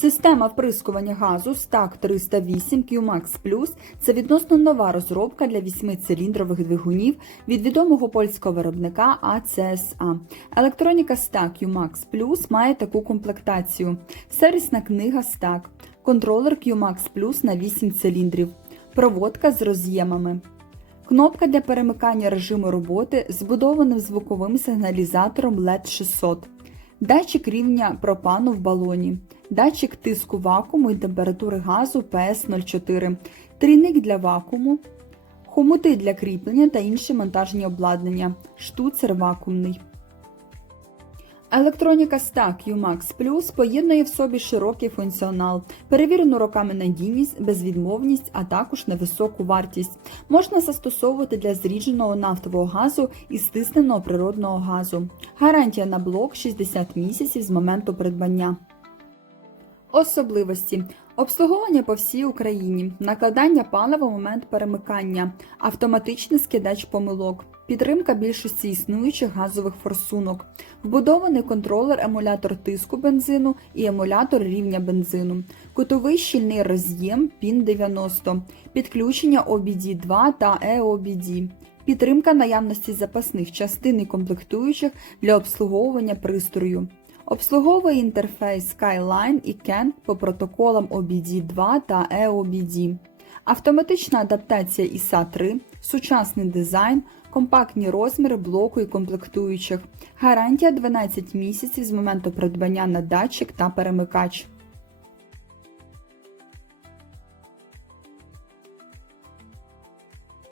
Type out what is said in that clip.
Система вприскування газу STAC 308 QMAX Plus – це відносно нова розробка для восьмициліндрових двигунів від відомого польського виробника ACSA. Електроніка STAC QMAX Plus має таку комплектацію: сервісна книга STAC, контролер QMAX Plus на 8 циліндрів, проводка з роз'ємами. Кнопка для перемикання режиму роботи з вбудованим звуковим сигналізатором LED 600, датчик рівня пропану в балоні, датчик тиску вакууму і температури газу PS04, трійник для вакууму, хомути для кріплення та інші монтажні обладнання, штуцер вакуумний. Електроніка STAC UMAX Plus поєднує в собі широкий функціонал, перевірену роками надійність, безвідмовність, а також невисоку вартість. Можна застосовувати для зрідженого нафтового газу і стисненого природного газу. Гарантія на блок 60 місяців з моменту придбання. Особливості. Обслуговування по всій Україні, накладання палива в момент перемикання, автоматичний скидач помилок, підтримка більшості існуючих газових форсунок, вбудований контролер емулятор тиску бензину і емулятор рівня бензину, кутовий щільний роз'єм PIN 90, підключення OBD2 та E EOBD. Підтримка наявності запасних частин і комплектуючих для обслуговування пристрою. Обслуговує інтерфейс Skyline і CAN по протоколам OBD2 та E EOBD. Автоматична адаптація ISA 3, сучасний дизайн, компактні розміри блоку і комплектуючих, гарантія 12 місяців з моменту придбання на датчик та перемикач.